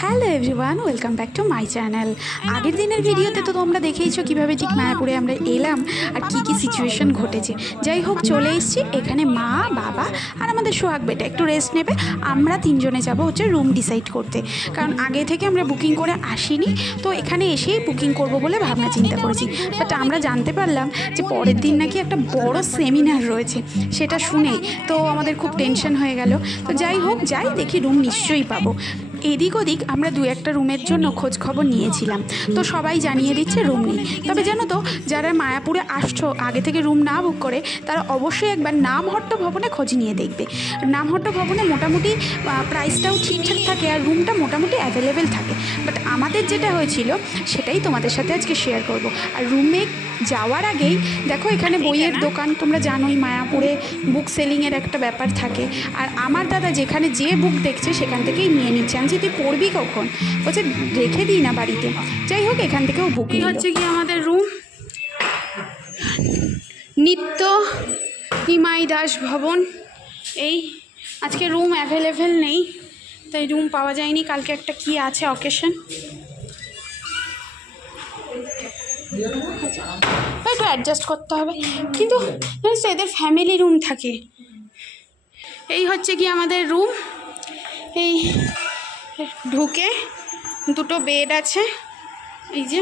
Hello everyone, welcome back to my channel. আগের দিনের ভিডিওতে তো তোমরা দেখেইছো কীভাবে ঠিক মায়াপুরে আমরা এলাম আর কি কি সিচুয়েশন ঘটেছে। যাই হোক, চলে এসেছি এখানে। মা, বাবা আর আমাদের সোহাগ বেটা একটু রেস্ট নেবে। আমরা তিনজনে যাব হচ্ছে রুম ডিসাইড করতে, কারণ আগে থেকে আমরা বুকিং করে আসিনি, তো এখানে এসেই বুকিং করব বলে ভাবনা চিন্তা করেছি। বাট আমরা জানতে পারলাম যে পরের দিন নাকি একটা বড় সেমিনার রয়েছে, সেটা শুনেই তো আমাদের খুব টেনশন হয়ে গেল। তো যাই হোক, যাই দেখি রুম নিশ্চয়ই পাবো। এদিক ওদিক আমরা দু একটা রুমের জন্য খোঁজ খবর নিয়েছিলাম, তো সবাই জানিয়ে দিচ্ছে রুম নেই। তবে জানো তো, যারা মায়াপুরে আসছো আগে থেকে রুম না বুক করে, তারা অবশ্যই একবার নামহট্ট ভবনে খোঁজ নিয়ে দেখবে। নামহট্ট ভবনে মোটামুটি প্রাইসটাও ঠিকঠাক থাকে আর রুমটা মোটামুটি অ্যাভেলেবেল থাকে। বাট আমাদের যেটা হয়েছিল সেটাই তোমাদের সাথে আজকে শেয়ার করব। আর রুমে যাওয়ার আগেই দেখো, এখানে বইয়ের দোকান, তোমরা জানোই মায়াপুরে বুক সেলিংয়ের একটা ব্যাপার থাকে। আর আমার দাদা যেখানে যে বুক দেখছে সেখান থেকেই নিয়ে নিচ্ছে। আমি তুই পড়বি কখন, বলছে রেখে দিই না বাড়িতে। যাই হোক, এখান থেকেও বুক হচ্ছে কি আমাদের রুম, নিত্য নিমাই দাস ভবন। এই আজকে রুম অ্যাভেলেবেল নেই, তাই রুম পাওয়া যায়নি। কালকে একটা কি আছে অকেশন, একটু অ্যাডজাস্ট করতে হবে। কিন্তু জানিস তো, এদের ফ্যামিলি রুম থাকে। এই হচ্ছে কি আমাদের রুম। এই ঢুকে দুটো বেড আছে, এই যে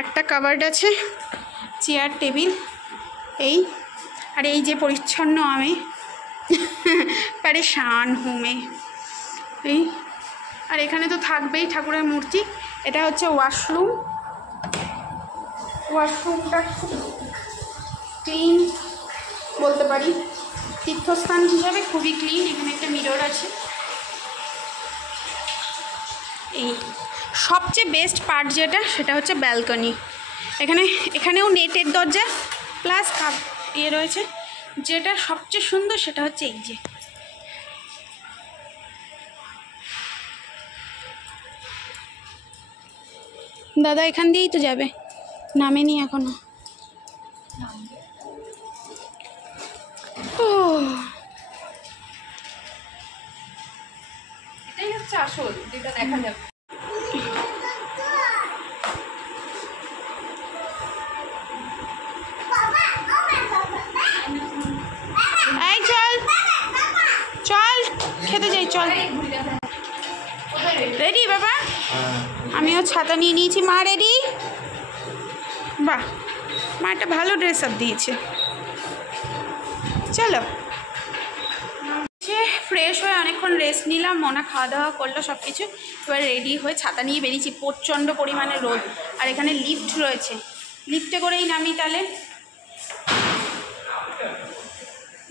একটা কাবার্ড আছে, চেয়ার টেবিল, এই আর এই যে পরিচ্ছন্ন আমি পরেশান হুমে। এই আর এখানে তো থাকবেই ঠাকুরের মূর্তি। এটা হচ্ছে ওয়াশরুম। ওয়াশরুমটা খুব ক্লিন বলতে পারি, তীর্থস্থান হিসাবে খুবই ক্লিন। এখানে একটা মিরর আছে। এই সবচেয়ে বেস্ট পার্ট যেটা, সেটা হচ্ছে ব্যালকনি। এখানেও নেটের দরজা প্লাস ইয়ে রয়েছে। যেটা সবচেয়ে সুন্দর সেটা হচ্ছে এই যে দাদা এখান দিয়েই তো যাবে, নামেনি এখনো। এটাই হচ্ছে আসল, যেটা দেখা যাবে। এই চল চল খেতে যাই, চল। রেডি বাবা? আমিও ছাতা নিয়ে নিয়েছি। মা রেডি? বাহ, মা একটা ভালো ড্রেস আপ দিয়েছে। চলো। ফ্রেশ হয়ে অনেকক্ষণ রেস্ট নিলাম, মনা খাওয়া দাওয়া করলো সব কিছু। এবার রেডি হয়ে ছাতা নিয়ে বেরিয়েছি। প্রচণ্ড পরিমাণে রোদ, আর এখানে লিফট রয়েছে, লিফটে করেই নামি। তাহলে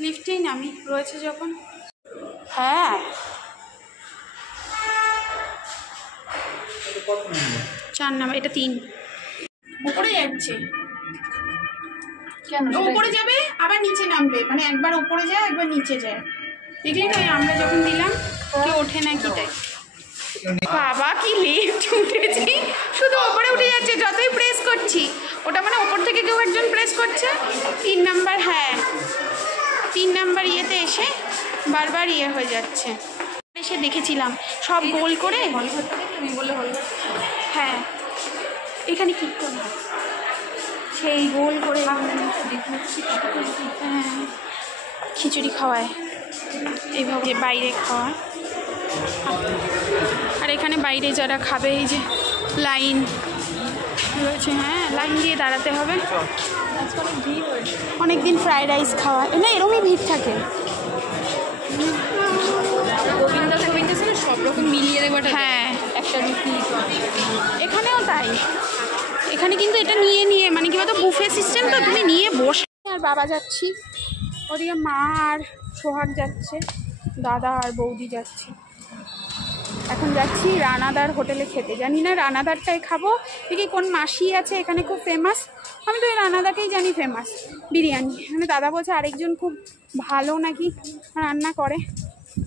লিফটেই নামি, রয়েছে যখন। হ্যাঁ, 4 নাম্বার, এটা 3। উপরে যাচ্ছে কেন? উপরে যাবে আবার নিচে নামবে, মানে একবার উপরে যায় একবার নিচে যায়। দেখলি তো, আমরা যখন দিলাম কেউ ওঠে না কি, তাই। বাবা কি লিফট উঠেছি, শুধু ওপরে উঠে যাচ্ছে যতই প্রেস করছি। ওটা মানে ওপর থেকে কেউ একজন প্রেস করছে। 3 নাম্বার, হ্যাঁ 3 নাম্বার ইয়েতে এসে বারবার ইয়ে হয়ে যাচ্ছে। এসে দেখেছিলাম সব গোল করে। হ্যাঁ, এখানে কি করবো, সেই গোল করে হ্যাঁ খিচুড়ি খাওয়ায়, এইভাবে বাইরে খাওয়া। আর এখানে বাইরে যারা খাবে, এই যে লাইন রয়েছে, হ্যাঁ লাইন দিয়ে দাঁড়াতে হবে। অনেক দিন ফ্রাইড রাইস খাওয়া না, এরকমই ভিড় থাকে। সব রকম মিলিয়ে দেবো। হ্যাঁ, একটা রুটি এখানেও তাই। এখানে কিন্তু এটা নিয়ে মানে কি বলতো, বুফে সিস্টেম, তো তুমি নিয়ে বসে। আর বাবা যাচ্ছি, ওদিকে মা আর সোহাগ যাচ্ছে, দাদা আর বৌদি যাচ্ছে। এখন যাচ্ছি রানাদার হোটেলে খেতে। জানি না রানাদারটাই খাবো, দেখি কোন মাসি আছে এখানে খুব ফেমাস। আমি তো এই রানাদাকেই জানি ফেমাস বিরিয়ানি। মানে দাদা বলছে আরেকজন খুব ভালো নাকি রান্না করে,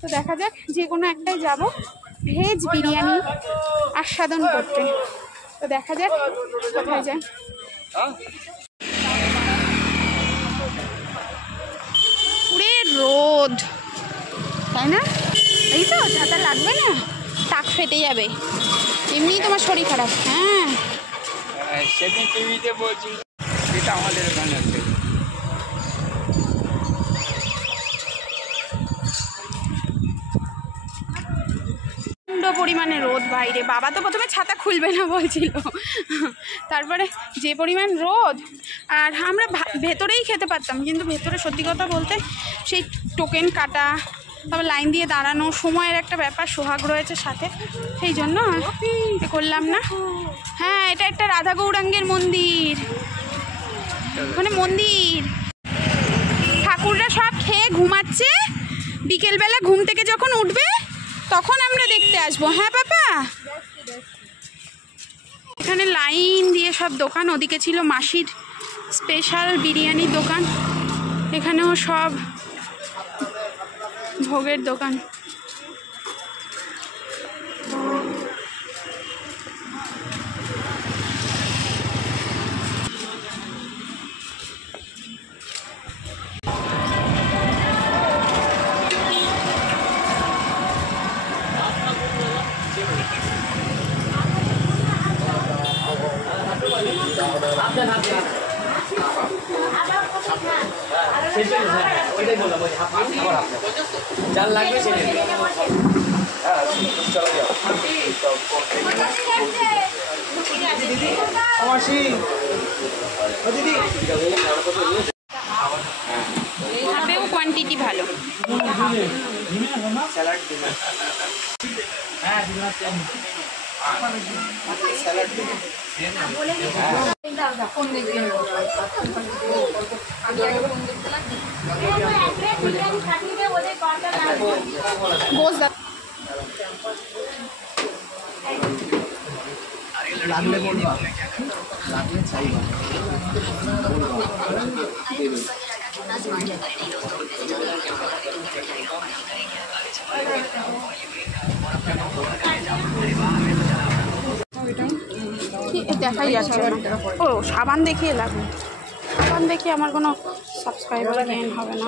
তো দেখা যাক যে কোনো একটাই যাব ভেজ বিরিয়ানি আস্বাদন করতে। তো দেখা যাক কোথায় যায়। পুরে রোদ, তাই না? এই তো ফেটে যাবে, এমনিই তোমার শরীর খারাপ। হ্যাঁ সেদিন টিভিতে বলছি এটা আমাদের এখানে আছে। প্রচণ্ড পরিমাণে রোদ বাইরে। বাবা তো প্রথমে ছাতা খুলবে না বলছিল, তারপরে যে পরিমাণ রোদ, আর আমরা ভেতরেই খেতে পারতাম, কিন্তু ভেতরে সত্যি কথা বলতে সেই টোকেন কাটা, তারপর লাইন দিয়ে দাঁড়ানো, সময়ের একটা ব্যাপার, সোহাগ রয়েছে সাথে, সেই জন্য করলাম না। হ্যাঁ, এটা একটা রাধা গৌরাঙ্গের মন্দির, মানে মন্দির। ঠাকুররা সব খেয়ে ঘুমাচ্ছে, বিকেলবেলা ঘুম থেকে যখন উঠবে তখন আমরা দেখতে আসবো। হ্যাঁ পাপা, এখানে লাইন দিয়ে সব দোকান, ওদিকে ছিল মাসির স্পেশাল বিরিয়ানির দোকান, এখানেও সব ভোগের দোকান। চাল লাগবে সেটা এটাতেও কোয়ান্টিটি ভালো। লাগলে বলবো, লাগলে চাইবা। দেখাই যাচ্ছে না। ও সাবান দেখিয়ে লাগবে, সাবান দেখে আমার কোনো সাবস্ক্রাইবার গেইন হবে না।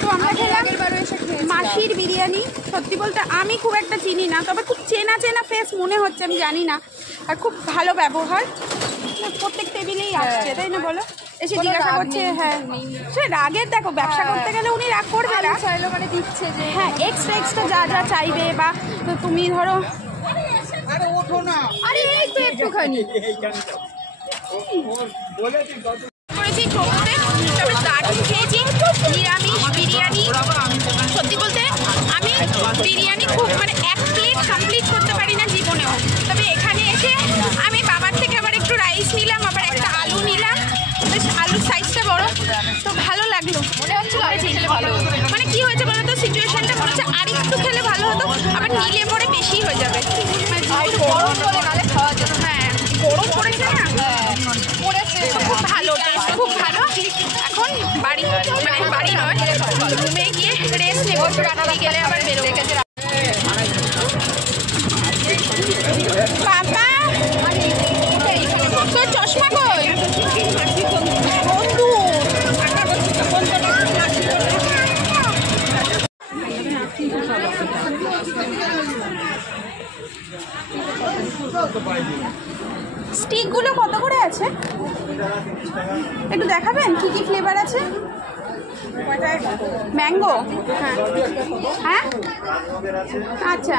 তো আমরা খেলাম মাসির বিরিয়ানি। সত্যি বলতে আমি খুব একটা চিনি না, তবে খুব চেনা চেনা ফেস মনে হচ্ছে, আমি জানি না। আর খুব ভালো ব্যবহার, প্রত্যেক টেবিলেই আসছে, তাই না বলো? এসে জিজ্ঞাসা করছে। হ্যাঁ, সে রাগের, দেখো ব্যবসা করতে গেলে উনি রাগ করবে না, চাইলো মানে দিচ্ছে যে হ্যাঁ এক্সট্রা এক্সট্রা যা যা চাইবে। বা তুমি ধরো, আরে এই তো একটুখানি করেছি টোটোতে, তবে দারুণ খেয়েছি নিরামিষ বিরিয়ানি। সত্যি বলতে আমি বিরিয়ানি খুব মানে এক প্লেট কমপ্লিট করতে পারি না জীবনেও, তবে এখানে এসে আমি বাবার থেকে আবার একটু রাইস নিলাম, আবার একটা আলু নিলাম, বেশ আলুর সাইজটা বড়, তো ভালো লাগলো। মনে হচ্ছিল মানে কি হয়েছে বলো তো, সিচুয়েশনটা মনে হচ্ছে আর একটু খেলে ভালো হতো, আবার নিলে পরে বেশি হয়ে যাবে। গরম বলে গালে খাওয়া যাবে। হ্যাঁ গরম পড়েছে না, খুব ভালো টেস্ট, খুব ভালো। এখন বাড়ি মানে বাড়ি নয়, রুমে গিয়ে রেস্ট নেবো, রান্না গেলে আবার বেরোবো। বাবা তোর চশমা কই বন্ধু? স্টিকগুলো কত করে আছে একটু দেখাবেন? কি কি ফ্লেভার আছে? ম্যাঙ্গো, হ্যাঁ হ্যাঁ আচ্ছা।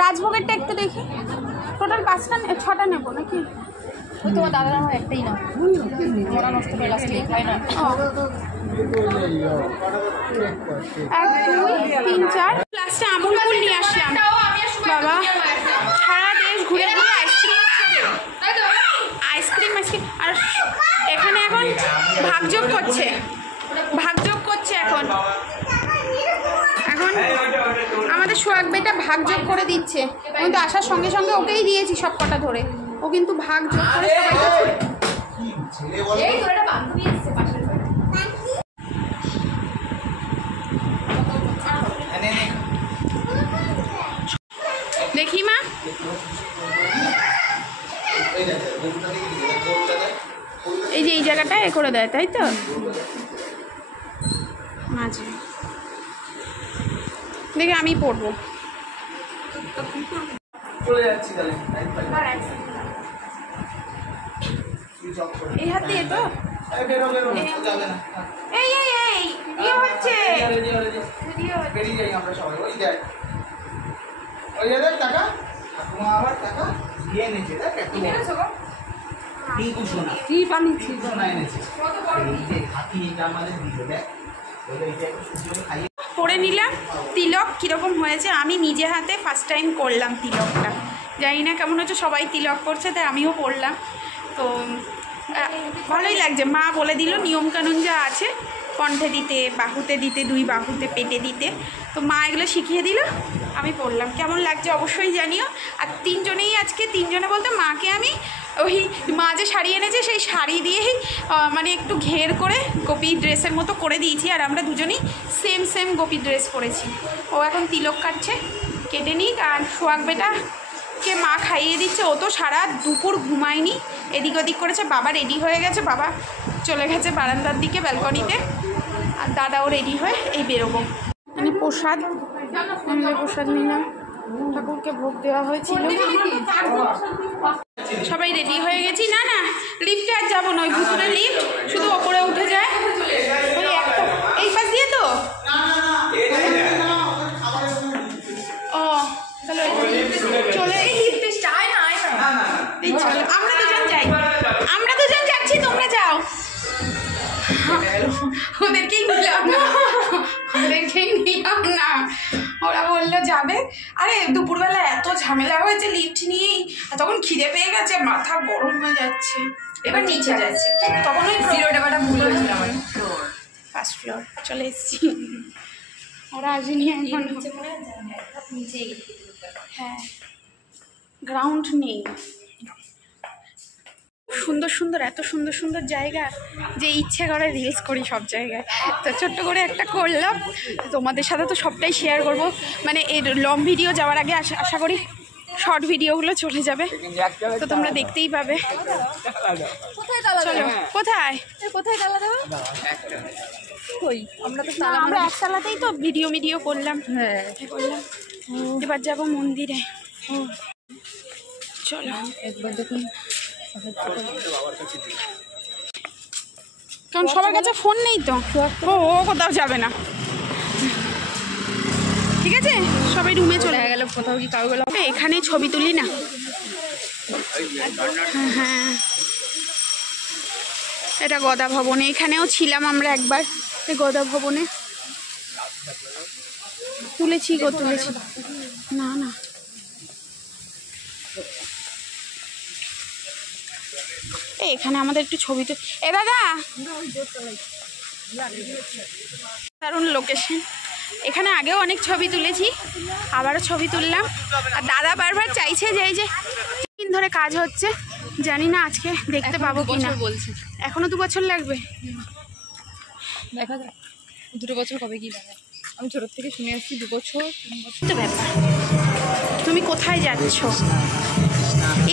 রাজভোগেরটা একটু দেখি, টোটাল 5টা 6টা নেবো নাকি? ওই তোমার দাদার আমার একটাই না, ওরা নষ্ট করে লাস্টে খায় না। 1 2 3 4 লাস্টে আমুল কুল নিয়ে আসলাম। বাবা সারা দেশ ঘুরে ঘুরে আইসক্রিম আর এখানে এখন ভাগযোগ করছে এখন আমাদের সোহাগ বেটা ভাগযোগ করে দিচ্ছে। আমি তো আসার সঙ্গে সঙ্গে ওকেই দিয়েছি সব কটা ধরে, ও কিন্তু ভাগযোগ করে সবাইকে দেখি মা। এই যে এই জায়গাটা এ করে দেয়, তাই তো মাঝে দেখে আমি পড়বো। এই হাত দিয়ে তো এই এই এই কি হচ্ছে? কি বানিয়েছি পরে নিলাম তিলক। কীরকম হয়েছে? আমি নিজে হাতে ফার্স্ট টাইম করলাম তিলকটা, জানি না কেমন হচ্ছে, সবাই তিলক করছে তাই আমিও করলাম। তো ভালোই লাগছে। মা বলে দিল নিয়মকানুন যা আছে, কণ্ঠে দিতে, বাহুতে দিতে, 2 বাহুতে, পেটে দিতে, তো মা এগুলো শিখিয়ে দিল, আমি পড়লাম। কেমন লাগছে অবশ্যই জানিও। আর 3 জনেই আজকে, 3 জনে বলতে মাকে আমি ওই মা যে শাড়ি এনেছে সেই শাড়ি দিয়েই মানে একটু ঘের করে গোপী ড্রেসের মতো করে দিয়েছি, আর আমরা দুজনেই সেম গোপী ড্রেস পরেছি। ও এখন তিলক কাটছে, কেটে নিক। আর সোহাগ বেটাকে মা খাইয়ে দিচ্ছে। ও তো সারা দুপুর ঘুমায়নি, এদিক ওদিক করেছে। বাবা রেডি হয়ে গেছে, বাবা চলে গেছে বারান্দার দিকে, ব্যালকনিতে। আর দাদাও রেডি হয়ে এই বেরোবো। মানে প্রসাদ, আমরা প্রসাদ নিলাম, ঠাকুরকে ভোগ দেওয়া হয়েছিল। সবাই রেডি হয়ে গেছি। না না, লিফটে আর যাবো না, ওই ভিতরে লিফট শুধু ওপরে উঠে যায়। ওই একটা এই পাশ দিয়ে তো, ও তাহলে চলে এই লিফটে যায় না। এই চলো, আমরা দুজন যাই, আমরা দুজন যাচ্ছি, তোমরা যাও। ওদেরকেই নিলাম না, ওরা বললো যাবে। আরে দুপুরবেলা এত ঝামেলা হয়েছে লিফট নিয়েই, তখন খিদে পেয়ে গেছে, মাথা গরম হয়ে যাচ্ছে। এবার নিচে যাচ্ছে, তখন ওই জিরো ডাবাটা ভুল হয়েছিল আমার। ফার্স্ট ফ্লোর চলে এসেছি, ওরা আসেনি এখন। হ্যাঁ, গ্রাউন্ড নেই। সুন্দর সুন্দর, এত সুন্দর সুন্দর জায়গা যে ইচ্ছে করে রিলস করি সব জায়গায়। তো ছোট্ট করে একটা করলাম, তোমাদের সাথে তো সবটাই শেয়ার করব। মানে এর লং ভিডিও যাওয়ার আগে আশা করি শর্ট ভিডিওগুলো চলে যাবে, তো তোমরা দেখতেই পাবে। চলো, কোথায় কোথায় তালা দেবো? কই আমরা তো আমরা একতলাতেই তো ভিডিও করলাম। হ্যাঁ করলাম। এবার যাবো মন্দিরে। চলো একবার দেখুন, কারণ সবার কাছে ফোন নেই তো, ও কোথাও যাবে না। ঠিক আছে, সবাই রুমে চলে গেল। কোথাও কি কাউ গেল? এখানে ছবি তুলি না। হ্যাঁ, এটা গদা ভবনে, এখানেও ছিলাম আমরা একবার। এই গদা ভবনে তুলেছি না না, এখানে আমাদের একটু ছবি তো। এ দাদা, দারুণ লোকেশন। এখানে আগেও অনেক ছবি তুলেছি, আবারও ছবি তুললাম। আর দাদা বারবার চাইছে যে এই যে 3 দিন ধরে কাজ হচ্ছে, জানি না আজকে দেখতে পাবো কিনা। বলছে এখনো 2 বছর লাগবে, দেখা যাক 2 বছর কবে কি লাগে। আমি ছোট থেকে শুনে আসছি 2 বছর 3 বছর তো ব্যাপার। তুমি কোথায় যাচ্ছ?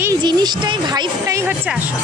এই জিনিসটাই, ভাইবটাই হচ্ছে আসল।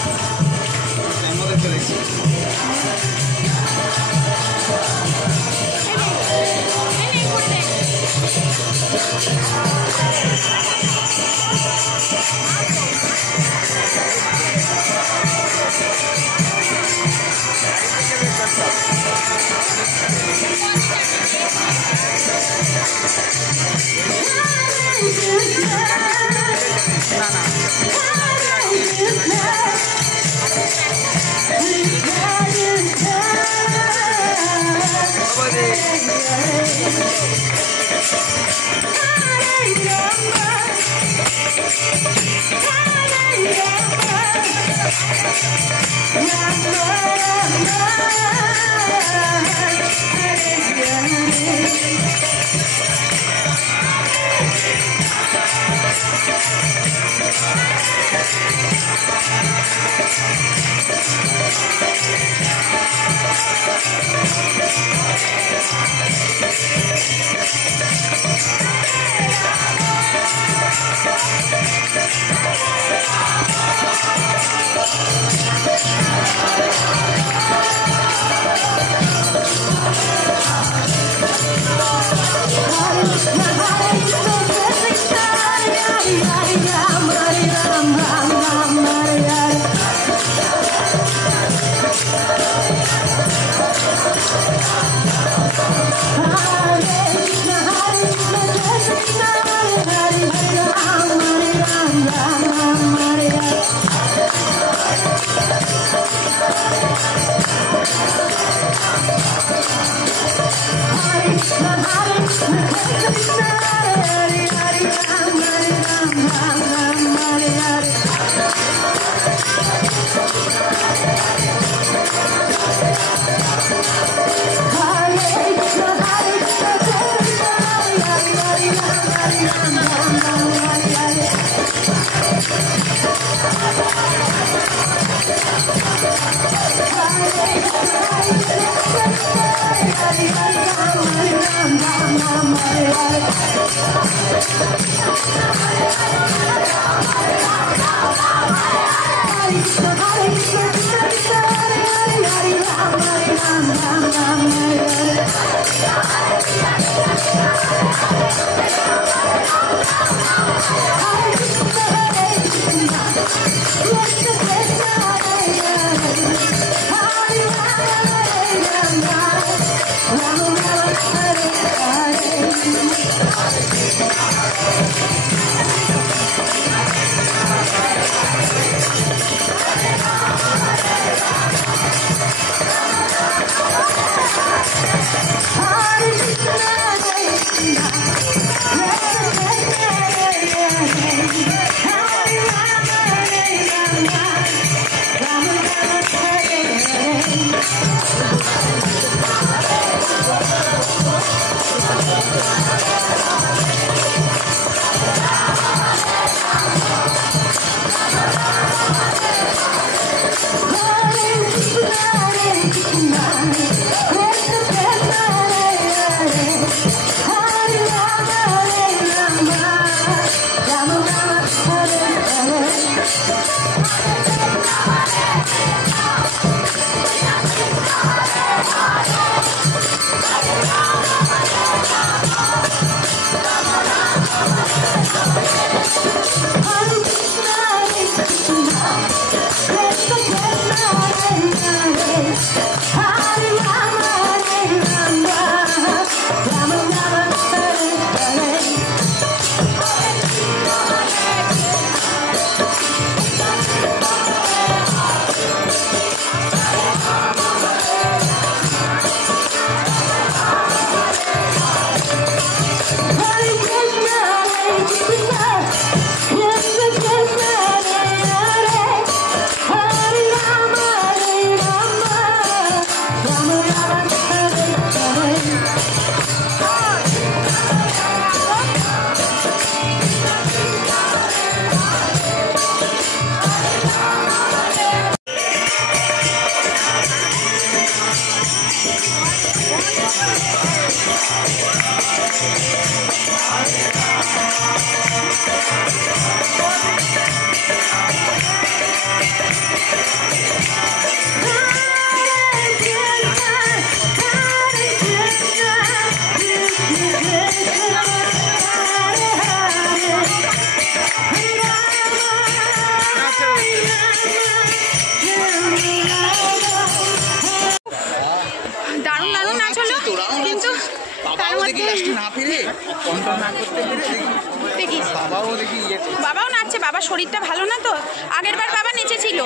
বাবাও নাচছে, বাবার শরীরটা ভালো না তো, আগেরবার বাবা নেচেছিল,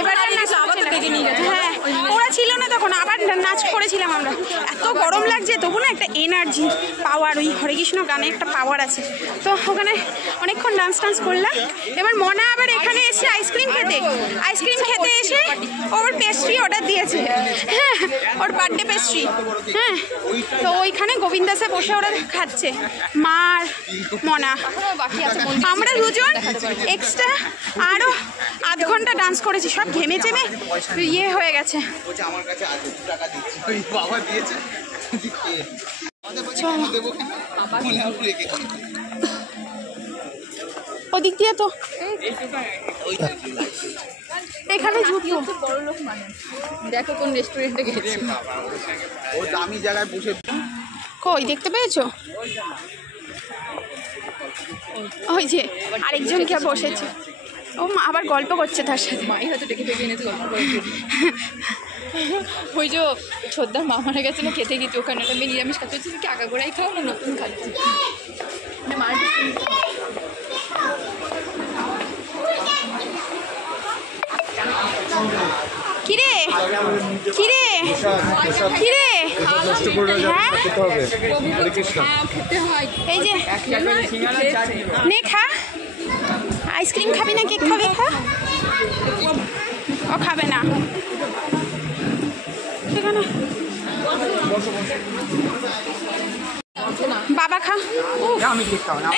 এবার আর নাচ করছে না। হ্যাঁ, ওরা ছিল না তখন, আবার নাচ করেছিলাম আমরা। এত গরম লাগছে তবু না একটা এনার্জি পাওয়ার, ওই হরে কৃষ্ণ গানে একটা পাওয়ার আছে। তো ওখানে অনেকক্ষণ ডান্স করলাম। এবার মনা আবার এখানে এসে আইসক্রিম খেতে এসে ওর পেস্ট্রি অর্ডার দিয়েছে। হ্যাঁ, ওর বার্থডে পেস্ট্রি। হ্যাঁ, তো ওইখানে গোবিন্দাসে বসে ওরা খাচ্ছে, মার মনা। আমরা দুজন এক্সট্রা আরও আধ ঘন্টা ডান্স করেছি, সব ঘেমে চেমে ইয়ে হয়ে গেছে। ওদিক দিয়ে তো এখানে জুতো বড় লোক মানে দেখো কোন রেস্টুরেন্টে গেছে। ও দামি জায়গায় বসে কই দেখতে পেয়েছো? ওই যে আরেকজন কে বসেছে, ও মা আবার গল্প করছে তার সাথে। মাই হয়তো ডেকে এনেছে গল্প করে। ওই যে ছোদ্দার মা মারা গেছে না, খেতে গেছে ওখানে একটা মেয়ে নিরামিষ খাতে হচ্ছে কি আগাগোড়াই খাও না নতুন খাচ্ছি। মার কিরে কিরে কিরে, হ্যাঁ খেতে হয়। এই যে নে খা, আইসক্রিম খাবি না কেক খাবি? খা। ও খাবে না সেখানে। বাবা খা,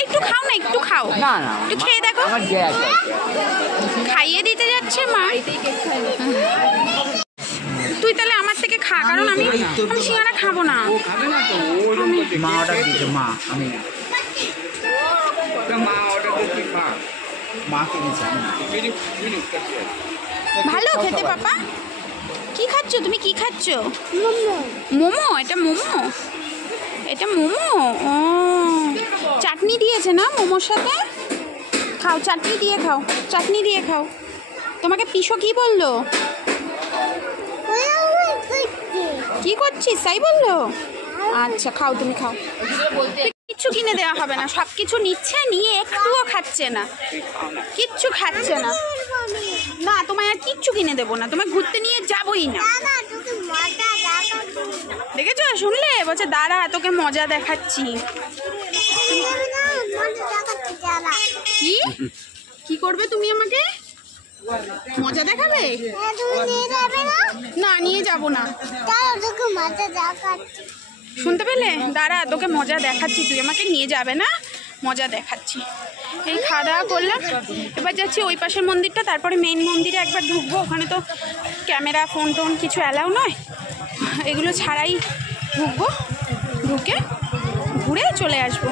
একটু খাও না, একটু খাও, একটু খেয়ে দেখো। খাইয়ে দিতে যাচ্ছে মা। তুই তাহলে আমার থেকে খা, কারণ আমি সিঙ্গারা খাবো না। মা অর্ডার দিয়েছে, মা আমি মা অর্ডার দিয়েছি, মা কিনেছে। ভালো খেতে পাপা। কি খাচ্ছ তুমি? কি খাচ্ছ? মোমো। এটা মোমো, এটা মোমো। ও চাটনি দিয়েছে না মোমোর সাথে? খাও, চাটনি দিয়ে খাও, চাটনি দিয়ে খাও। তোমাকে পিসো কি বললো? কি করছিস তাই বললো? আচ্ছা খাও, তুমি খাও। কিচ্ছু কিনে দেওয়া হবে না, সব কিছু নিচ্ছে, নিয়ে একটুও খাচ্ছে না, কিচ্ছু খাচ্ছে না। না তোমায় আর কিচ্ছু কিনে দেবো না, তোমায় ঘুরতে নিয়ে যাবোই না। দেখেছো, শুনলে? বলছে দাঁড়া তোকে মজা দেখাচ্ছি। কি কি করবে তুমি? আমাকে মজা দেখাবে? না নিয়ে যাব না। শুনতে পেলে? দাঁড়া তোকে মজা দেখাচ্ছি, তুই আমাকে নিয়ে যাবে না, মজা দেখাচ্ছি। এই খাওয়া দাওয়া করলাম, এবার যাচ্ছি ওই পাশের মন্দিরটা, তারপরে মেইন মন্দিরে একবার ঢুকবো। ওখানে তো ক্যামেরা ফোন টোন কিছু অ্যালাউ নয়, এগুলো ছাড়াই ঢুকবো, ঢুকে ঘুরে চলে আসবো।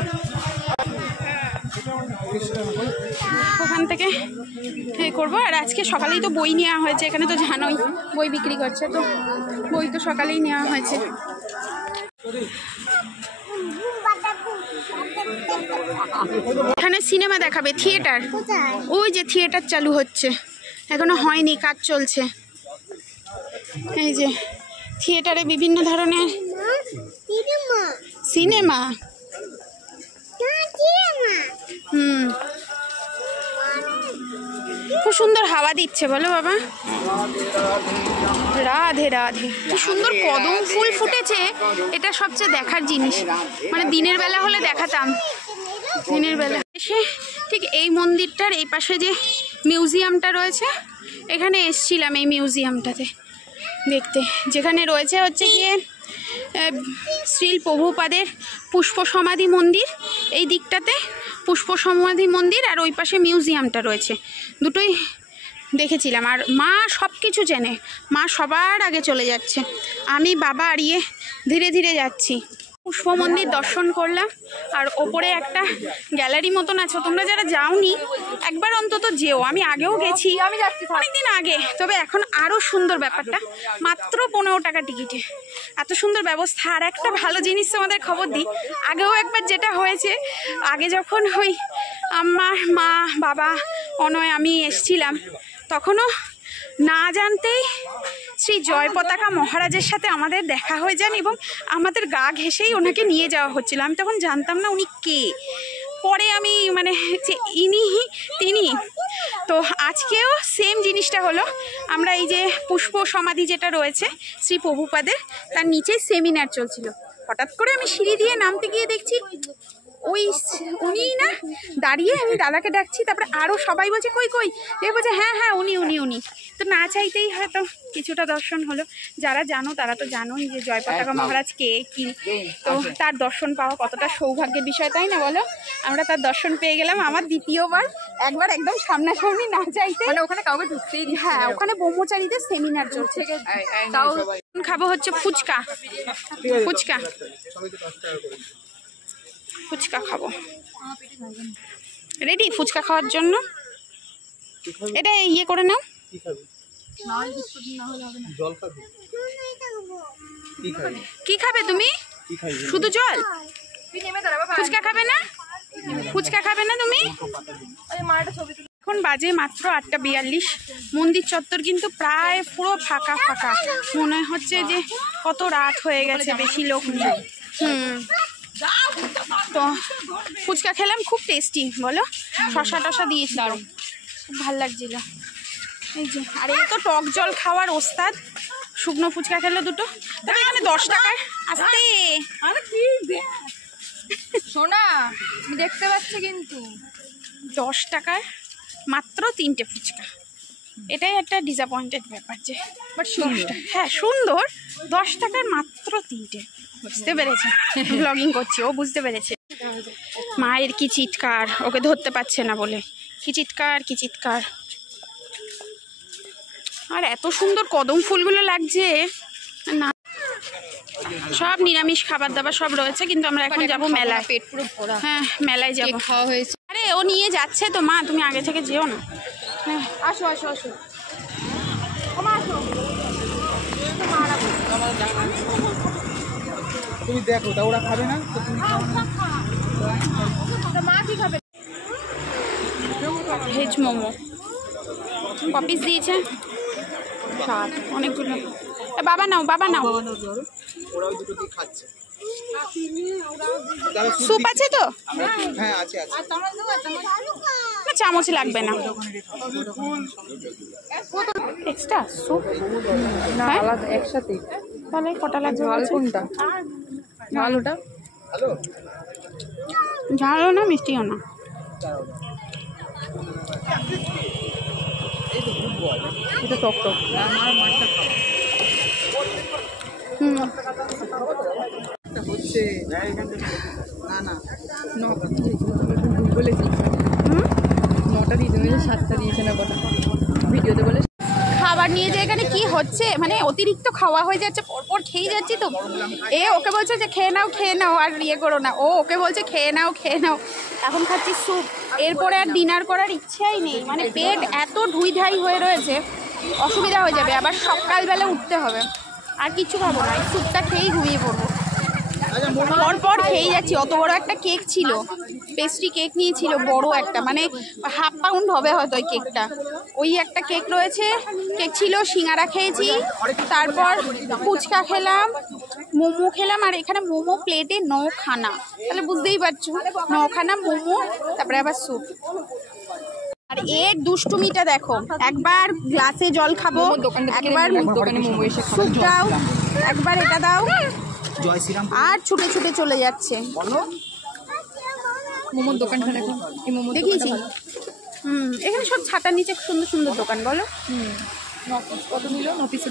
ওখান থেকে করবো। আর আজকে সকালেই তো বই নেওয়া হয়েছে, এখানে তো জানোই বই বিক্রি করছে, তো বই তো সকালেই নেওয়া হয়েছে। এখানে সিনেমা দেখাবে, থিয়েটার, ওই যে থিয়েটার চালু হচ্ছে, এখনো হয়নি, কাজ চলছে। এই যে থিয়েটারে বিভিন্ন ধরনের সিনেমা। খুব সুন্দর হাওয়া দিচ্ছে, বলো বাবা? রাধে রাধে। কি সুন্দর কদম ফুল ফুটেছে, এটা সবচেয়ে দেখার জিনিস। মানে দিনের বেলা হলে দেখাতাম, দিনের বেলা এসে ঠিক এই মন্দিরটার এই পাশে যে মিউজিয়ামটা রয়েছে, এখানে এসছিলাম এই মিউজিয়ামটাতে দেখতে, যেখানে রয়েছে হচ্ছে গিয়ে শ্রীল প্রভুপাদের পুষ্প সমাধি মন্দির, এই দিকটাতে পুষ্প সমাধি মন্দির, আর ওই পাশে মিউজিয়ামটা রয়েছে, দুটোই দেখেছিলাম। আর মা সব কিছু চেনে, মা সবার আগে চলে যাচ্ছে, আমি বাবা আর ইয়ে ধীরে ধীরে যাচ্ছি। পুষ্প মন্দির দর্শন করলাম, আর ওপরে একটা গ্যালারি মতন আছে, তোমরা যারা যাওনি একবার অন্তত যেও। আমি আগেও গেছি, আমি যাচ্ছি অনেকদিন আগে, তবে এখন আরও সুন্দর ব্যাপারটা, মাত্র 15 টাকা টিকিটে, এত সুন্দর ব্যবস্থা। আর একটা ভালো জিনিস তোমাদের খবর দিই, আগেও একবার যেটা হয়েছে, আগে যখন ওই আমার মা বাবা অনয় আমি এসছিলাম, তখনও না জানতেই শ্রী জয় পতাকা মহারাজের সাথে আমাদের দেখা হয়ে যান, এবং আমাদের গা ঘেঁষেই ওনাকে নিয়ে যাওয়া হচ্ছিল। আমি তখন জানতাম না উনি কে, পরে আমি মানে যে তিনি তো আজকেও সেম জিনিসটা হলো। আমরা এই যে পুষ্প সমাধি যেটা রয়েছে শ্রী প্রভুপাদের, তার নিচে সেমিনার চলছিল। হঠাৎ করে আমি সিঁড়ি দিয়ে নামতে গিয়ে দেখছি উনিই না দাঁড়িয়ে। আমি দাদাকে ডাকছি, তারপরে আরও সবাই বলছে কই কই, দেখে বলছে হ্যাঁ হ্যাঁ উনি। তো না চাইতেই হয়তো কিছুটা দর্শন হলো। যারা জানো তারা তো জানোই যে জয়পতাকা মহারাজ কে কি, তো তার দর্শন পাওয়া কতটা সৌভাগ্যের বিষয়, তাই না বলো? আমরা তার দর্শন পেয়ে গেলাম আমার দ্বিতীয়বার। একবার একদম সামনাসামনি না চাইতে, মানে ওখানে কাউকে ঢুকতেই দিচ্ছে না। হ্যাঁ ওখানে ব্রহ্মচারীদের সেমিনার চলছে। তাও খাবো হচ্ছে ফুচকা খাবো। রেডি ফুচকা খাওয়ার জন্য? এটা ইয়ে করে নাও। কি খাবে তুমি? শুধু জল? ফুচকা খাবে না? তুমি? এখন বাজে মাত্র 8:42। মন্দির চত্বর কিন্তু প্রায় পুরো ফাঁকা। মনে হচ্ছে যে কত রাত হয়ে গেছে, বেশি লোক নেই। তো ফুচকা খেলাম, খুব টেস্টি বলো, শশা টশা দিয়েছি, খুব ভালো লাগছিল। এই যে আর এই তো টক জল খাওয়ার ওস্তাদ, শুকনো ফুচকা খেলো দুটো। তবে এখানে 10 টাকার আসতে শোনা আমি দেখতে পাচ্ছি কিন্তু 10 টাকার মাত্র 3টে ফুচকা। এটাই একটা ডিসঅ্যাপয়েন্টেড ব্যাপার যে বাট সুন্দর। হ্যাঁ সুন্দর, 10 টাকার মাত্র 3টে। বুঝতে পেরেছে, ব্লগিং করছি, ও বুঝতে পেরেছে। মায়ের কি চিৎকার, ওকে ধরতে পারছে না বলে কি চিৎকার। আর এত সুন্দর কদম ফুলগুলো লাগছে না। সব নিরামিষ খাবার দাবার সব রয়েছে, কিন্তু আমরা এখন যাবো মেলায়। পেট পুরো ভরা। হ্যাঁ মেলায় যাবো। খাওয়া হয়েছে। আরে ও নিয়ে যাচ্ছে তো মা, তুমি আগে থেকে যেও না। হ্যাঁ আসো তুমি দেখো তা ওরা খাবে না তো তুমি মা কি খাবে? ভেজ মোমো কপিস দিয়েছে অনেকগুলো। বাবা নাও ওরা ওই দুটো দিয়ে খাচ্ছে। স্যুপ আছে তো? হ্যাঁ আছে। না চামচ লাগবে না। এক্সট্রা স্যুপ আলাদা একসাথে। তাহলে কটা লাগবে? ঝাল কোনটা? ঝাল ওটা? হ্যালো, ঝালও না মিষ্টিও না। এটা টক হচ্ছে না বলেছি 9টা দিয়ে দেবে, 7টা দিয়েছে না কটা ভিডিওতে বলে। খাবার নিয়ে যে এখানে কি হচ্ছে, মানে অতিরিক্ত খাওয়া হয়ে যাচ্ছে, পরপর খেয়ে যাচ্ছি তো। ওকে বলছে যে খেয়ে নাও আর ইয়ে করো না, ওকে বলছে খেয়ে নাও। এখন খাচ্ছি স্যুপ। এরপরে আর ডিনার করার ইচ্ছাই নেই, মানে পেট এত ঢুই হয়ে রয়েছে, অসুবিধা হয়ে যাবে। আবার সকালবেলা উঠতে হবে, আর কিছু খাবো না, এই স্যুপটা খেয়েই ঘুমিয়ে পড়বো। পরপর খেয়ে যাচ্ছি। অত বড় একটা কেক ছিল, পেস্ট্রি কেক নিয়েছিল বড় একটা, মানে 1/2 পাউন্ড হবে হয়তো ওই কেকটা। ওই একটা কেক রয়েছে, কেক ছিল, সিঙ্গারা খেয়েছি, তারপর ফুচকা খেলাম, মোমো খেলাম। আর এখানে মোমো প্লেটে 9 খানা, তাহলে বুঝতেই পারছো 9 খানা মোমো, তারপরে আবার স্যুপ। আর এর দুষ্টুমিটা দেখো, একবার গ্লাসে জল খাবো, একবার দোকানে মোমো এসে স্যুপ দাও, একবার এটা দাও, জয় শ্রীরাম আর ছুটে চলে যাচ্ছে। মোমোর দোকানটা দেখো, এই মোমো দেখিয়েছি। এখানে সব ছাতার নিচে সুন্দর দোকান বলো। কত নিল? 9 পিসের